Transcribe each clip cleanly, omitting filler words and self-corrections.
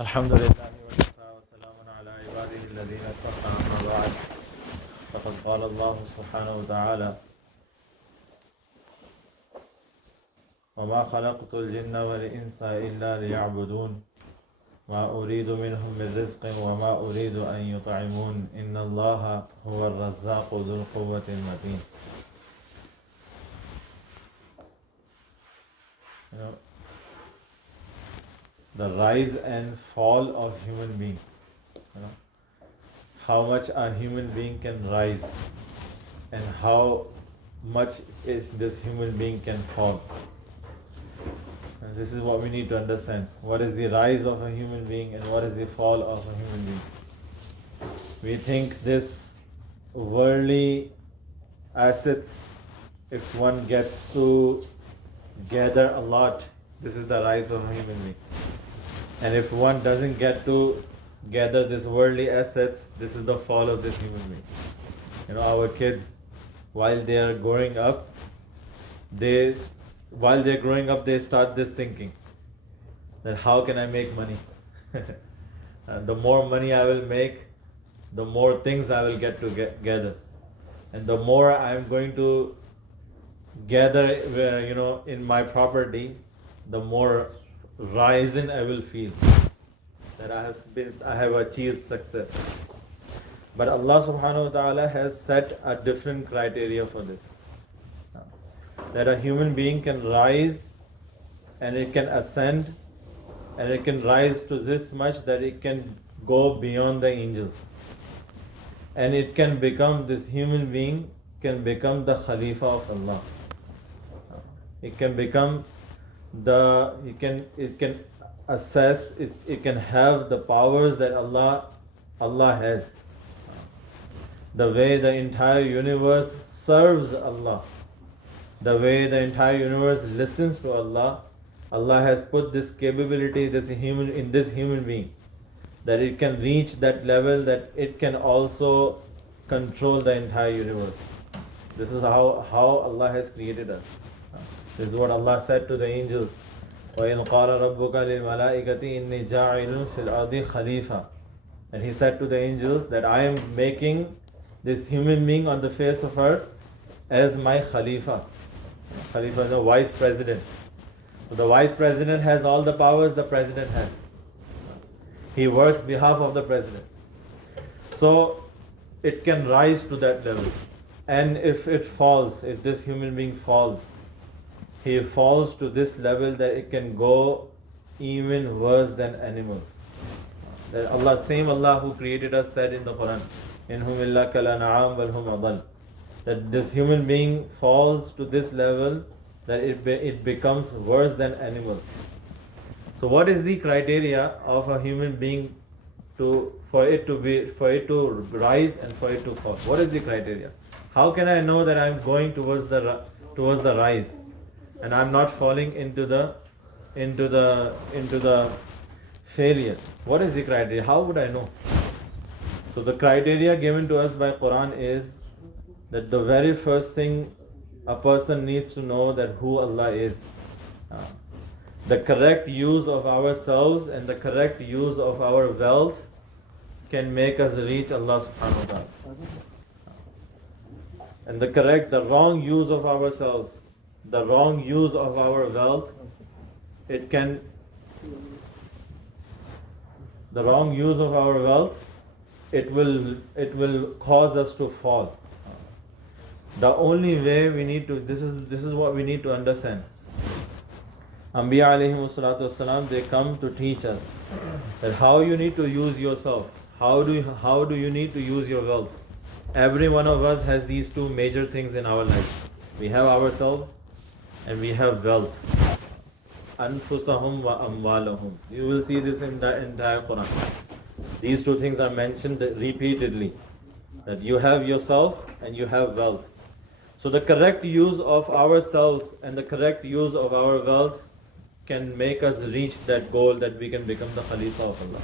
الحمد لله وكفى وسلام على عباده الذين اصطفى أما بعد فقد قال الله سبحانه وتعالى وما خلقت الجن والإنس إلا ليعبدون ما أريد منهم من رزق وما أريد أن يطعمون إن الله هو الرزاق ذو القوة المتين. You know, the rise and fall of human beings. You know, how much a human being can rise and how much this human being can fall. And this is what we need to understand. What is the rise of a human being and what is the fall of a human being? We think this worldly assets, if one gets to gather a lot, this is the rise of a human being. And if one doesn't get to gather this worldly assets, this is the fall of this human being. You know, our kids, while they are growing up, they start this thinking that how can I make money? And the more money I will make, the more things I will get to gather, and the more I am going to gather, in my property, the more rising I will feel that I have achieved success. But Allah subhanahu wa ta'ala has set a different criteria for this. That a human being can rise and it can ascend and it can rise to this much that it can go beyond the angels. And it can become, this human being can become the Khalifa of Allah. It can become it can assess, it can have the powers that Allah has. The way the entire universe serves Allah, the way the entire universe listens to Allah, Allah has put this capability in this human being, that it can reach that level that it can also control the entire universe. This is how Allah has created us. This is what Allah said to the angels. وَإِذْ قَالَ رَبُّكَ لِلْمَلَائِكَةِ إِنِّي جَاعِلٌ فِي الْأَرْضِ خَلِيفَةً. And He said to the angels that I am making this human being on the face of earth as my Khalifa. Khalifa is a vice president. So the vice president has all the powers the president has. He works behalf of the president. So it can rise to that level. And if this human being falls, he falls to this level that it can go even worse than animals. That same Allah who created us said in the Quran, "Inhum illa kal an'am wal hum adall." That this human being falls to this level that it becomes worse than animals. So what is the criteria of a human being for it to rise and for it to fall? What is the criteria? How can I know that I'm going towards the rise and I'm not falling into the failure? What is the criteria? How would I know? So the criteria given to us by Quran is that the very first thing a person needs to know that who Allah is. The correct use of ourselves and the correct use of our wealth can make us reach Allah subhanahu wa ta'ala. And the wrong use of ourselves, the wrong use of our wealth, it will cause us to fall. The only way we need to, this is what we need to understand. Anbiya alayhimu salatu wasalam, they come to teach us that how you need to use yourself, how do you need to use your wealth. Every one of us has these two major things in our life. We have ourselves and we have wealth. Anfusahum wa amwalahum. You will see this in the entire Quran. These two things are mentioned repeatedly, that you have yourself and you have wealth. So the correct use of ourselves and the correct use of our wealth can make us reach that goal that we can become the Khalifa of Allah.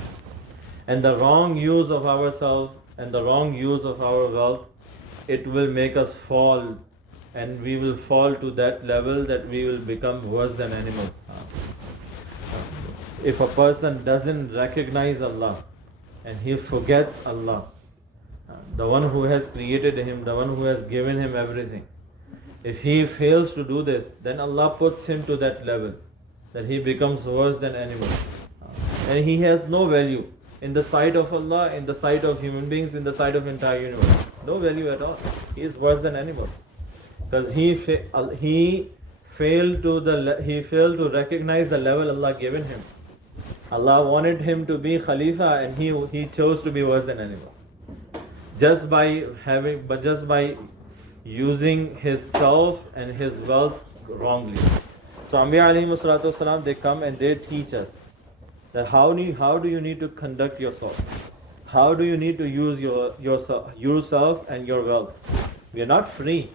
And the wrong use of ourselves and the wrong use of our wealth, it will make us fall, and we will fall to that level that we will become worse than animals. if a person doesn't recognize Allah and he forgets Allah, the one who has created him, the one who has given him everything, if he fails to do this, then Allah puts him to that level that he becomes worse than animal. And he has no value in the sight of Allah, in the sight of human beings, in the sight of entire universe. No value at all. He is worse than animal. Because he failed to recognize the level Allah given him. Allah wanted him to be Khalifa and he chose to be worse than animals. Just by using his self and his wealth wrongly. So Anbiya alayhi salatu wasalam, they come and they teach us that how do you need to conduct yourself? How do you need to use yourself and your wealth? We are not free.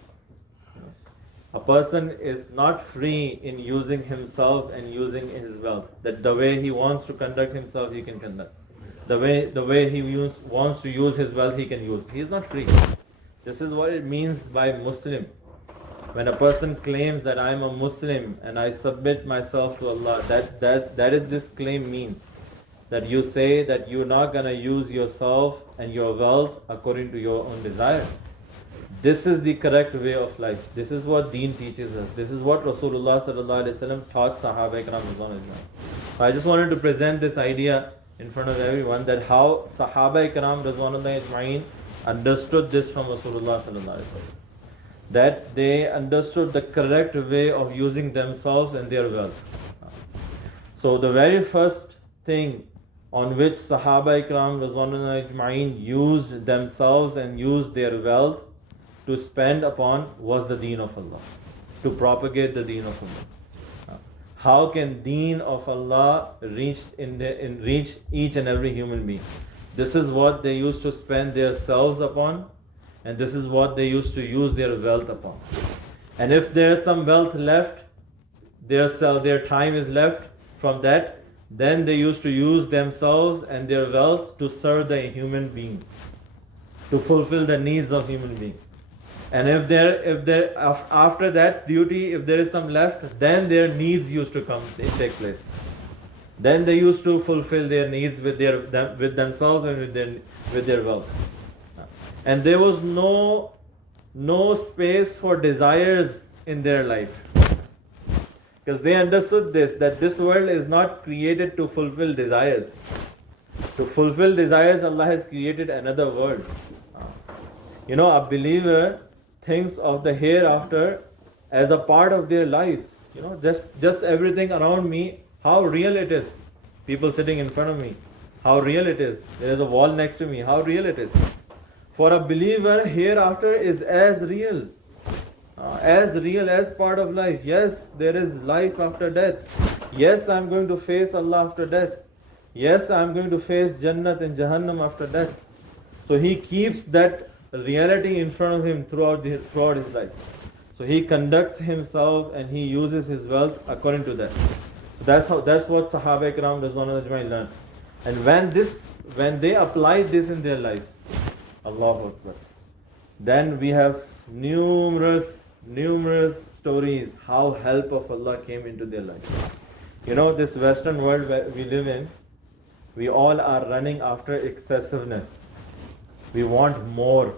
A person is not free in using himself and using his wealth. That the way he wants to conduct himself, he can conduct. The way he wants to use his wealth, he can use. He is not free. This is what it means by Muslim. When a person claims that I am a Muslim and I submit myself to Allah, that is this claim means. That you say that you're not going to use yourself and your wealth according to your own desire. This is the correct way of life. This is what Deen teaches us. This is what Rasulullah sallallahu alaihi wasallam taught Sahaba Ikram. I just wanted to present this idea in front of everyone that how Sahaba Ikram Ridwanullahi Ajma'in understood this from Rasulullah sallallahu alaihi wasallam. That they understood the correct way of using themselves and their wealth. So the very first thing on which Sahaba Ikram Ridwanullahi Ajma'in used themselves and used their wealth to spend upon was the Deen of Allah, to propagate the Deen of Allah. How can Deen of Allah reach each and every human being? This is what they used to spend their selves upon, and this is what they used to use their wealth upon. And if there's some wealth left, their time is left from that, then they used to use themselves and their wealth to serve the human beings, to fulfill the needs of human beings. And if there after that duty, if there is some left, then their needs used to take place. Then they used to fulfill their needs with themselves and with their wealth. And there was no space for desires in their life. Because they understood that this world is not created to fulfill desires. To fulfill desires, Allah has created another world. A believer thinks of the hereafter as a part of their life. Just everything around me, how real it is. People sitting in front of me, how real it is. There is a wall next to me, how real it is. For a believer, hereafter is as real as part of life. Yes, there is life after death. Yes, I am going to face Allah after death. Yes, I am going to face Jannat and Jahannam after death. So he keeps that reality in front of him throughout his life. So he conducts himself and he uses his wealth according to that. So that's what Sahaba Ikram Ridwanullahi Ajma'in learned. And when they applied this in their lives, Allahu Akbar, then we have numerous stories how help of Allah came into their life. This Western world where we live in, we all are running after excessiveness. We want more.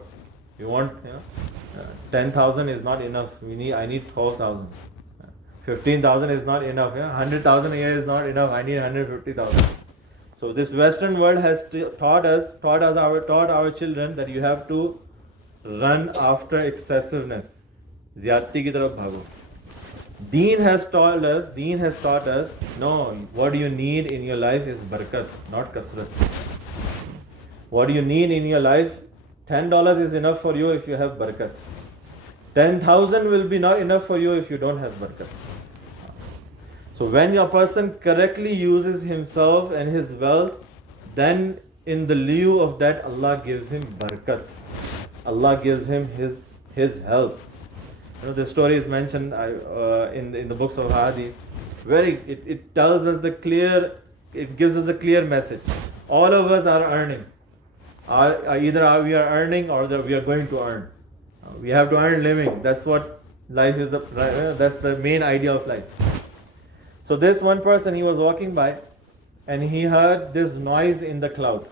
We want 10,000 is not enough. I need 12,000. 15,000 is not enough. 100,000 a year is not enough. I need 150,000. So this Western world has taught our children that you have to run after excessiveness. Zyadati ki taraf bhago. Deen has taught us, no, what you need in your life is barakat, not kasrat. What do you need in your life? $10 is enough for you if you have barakat. 10,000 will be not enough for you if you don't have barakat. So when a person correctly uses himself and his wealth, then in the lieu of that, Allah gives him barakat. Allah gives him his help. This story is mentioned in the books of Hadith. It tells us it gives us a clear message. All of us are earning. Either we are earning or we are going to earn. We have to earn living. That's what life is. That's the main idea of life. So this one person, he was walking by and he heard this noise in the cloud.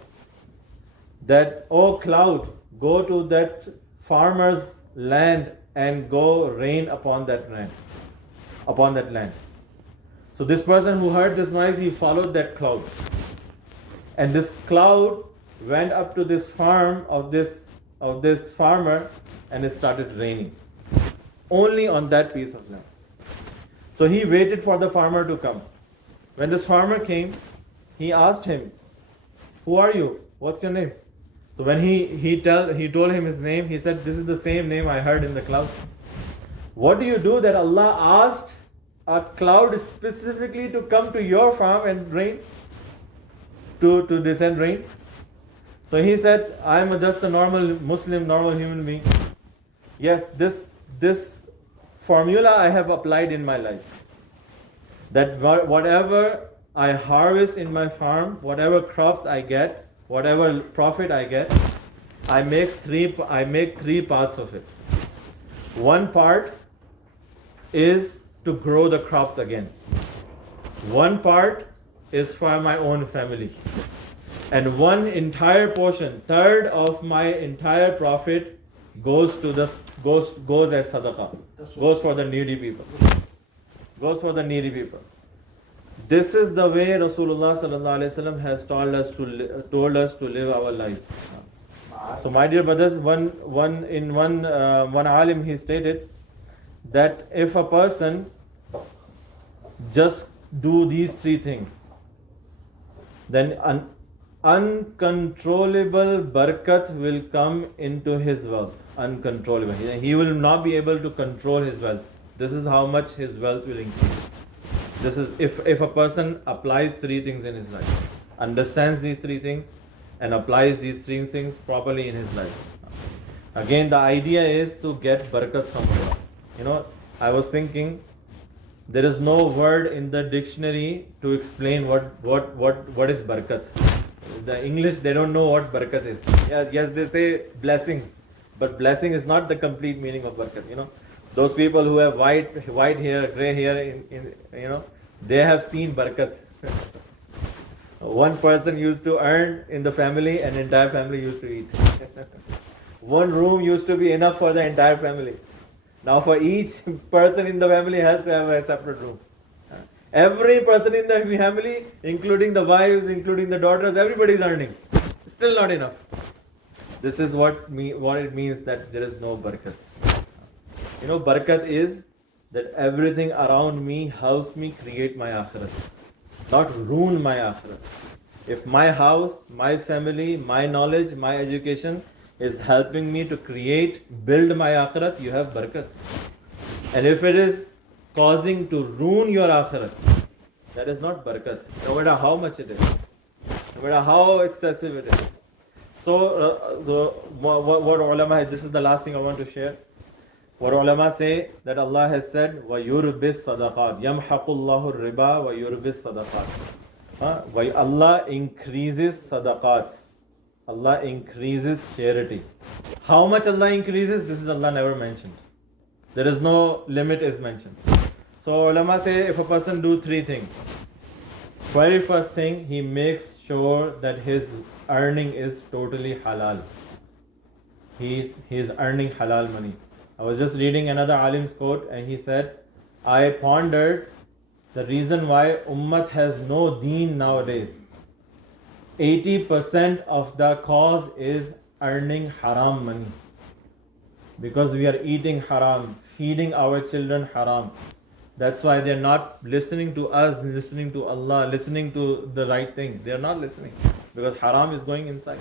That, oh cloud, go to that farmer's land and go rain upon that land. So this person who heard this noise, he followed that cloud. And this cloud went up to this farm of this farmer, and it started raining. Only on that piece of land. So he waited for the farmer to come. When this farmer came, he asked him, "Who are you? What's your name?" So when he told him his name, he said, "This is the same name I heard in the cloud." What do you do that Allah asked a cloud specifically to come to your farm and rain, to descend rain? So he said, "I am just a normal Muslim, normal human being. Yes, this formula I have applied in my life. That whatever I harvest in my farm, whatever crops I get, whatever profit I get, I make three parts of it. One part is to grow the crops again. One part is for my own family. And one entire portion, third of my entire profit, goes as sadaqah, goes for the needy people. This is the way Rasulullah sallallahu alaihi wasallam has told us to live our life. So my dear brothers, one alim, he stated that if a person just do these three things, then an uncontrollable barakat will come into his wealth. Uncontrollable. He will not be able to control his wealth. This is how much his wealth will increase. This is if a person applies three things in his life, understands these three things, and applies these three things properly in his life. Again, the idea is to get barakat from Allah. I was thinking, there is no word in the dictionary to explain what is barakat. The English, they don't know what barakat is. Yes, they say blessings, but blessing is not the complete meaning of barakat. Those people who have white hair, gray hair, they have seen barakat. One person used to earn in the family, and entire family used to eat. One room used to be enough for the entire family. Now for each person in the family has to have a separate room. Every person in the family, including the wives, including the daughters, everybody is earning. Still not enough. This is what it means that there is no barakat. Barakat is that everything around me helps me create my akhirat, not ruin my akhirat. If my house, my family, my knowledge, my education is helping me to build my akhirat, you have barakat. And if it is causing to ruin your akhirat, that is not barakat, no matter how much it is, no matter how excessive it is. So what ulama, this is the last thing I want to share. What ulama say, that Allah has said, وَيُرْبِس صَدَقَاتِ يَمْحَقُ اللَّهُ الرِّبَا وَيُرْبِس صَدَقَاتِ Allah increases sadaqat. Allah increases charity. How much Allah increases, this is Allah never mentioned. There is no limit is mentioned. So ulama say, if a person do three things, very first thing, he makes sure that his earning is totally halal. He is earning halal money. I was just reading another alim's quote, and he said, I pondered the reason why Ummah has no deen nowadays. 80% of the cause is earning haram money. Because we are eating haram, feeding our children haram. That's why they're not listening to us, listening to Allah, listening to the right thing. They're not listening because haram is going inside.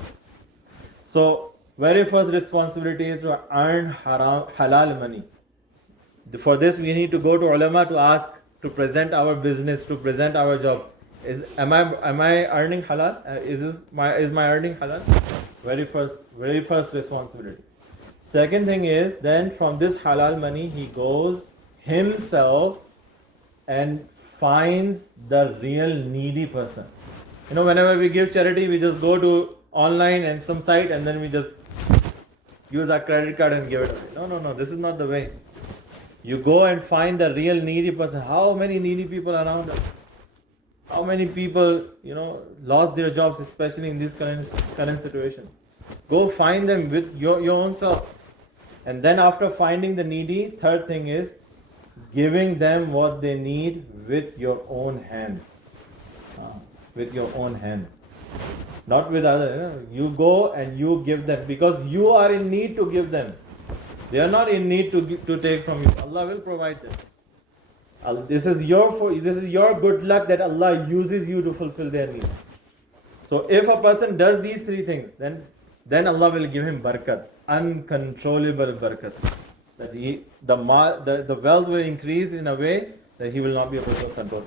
So, very first responsibility is to earn halal money. For this, we need to go to ulama to ask, to present our business, to present our job. Am I earning halal? Is my earning halal? Very first responsibility. Second thing is, then from this halal money, he goes himself and finds the real needy person. Whenever we give charity, we just go to online and some site, and then we just use our credit card and give it away. No, this is not the way. You go and find the real needy person. How many needy people around us? How many people, lost their jobs, especially in this current situation? Go find them with your own self. And then after finding the needy, third thing is giving them what they need with your own hands. With your own hands. Not with others. You go and you give them because you are in need to give them. They are not in need to take from you. Allah will provide them. This is your good luck that Allah uses you to fulfill their needs. So if a person does these three things, then Allah will give him barakat, uncontrollable barakat. That the wealth will increase in a way that he will not be able to control.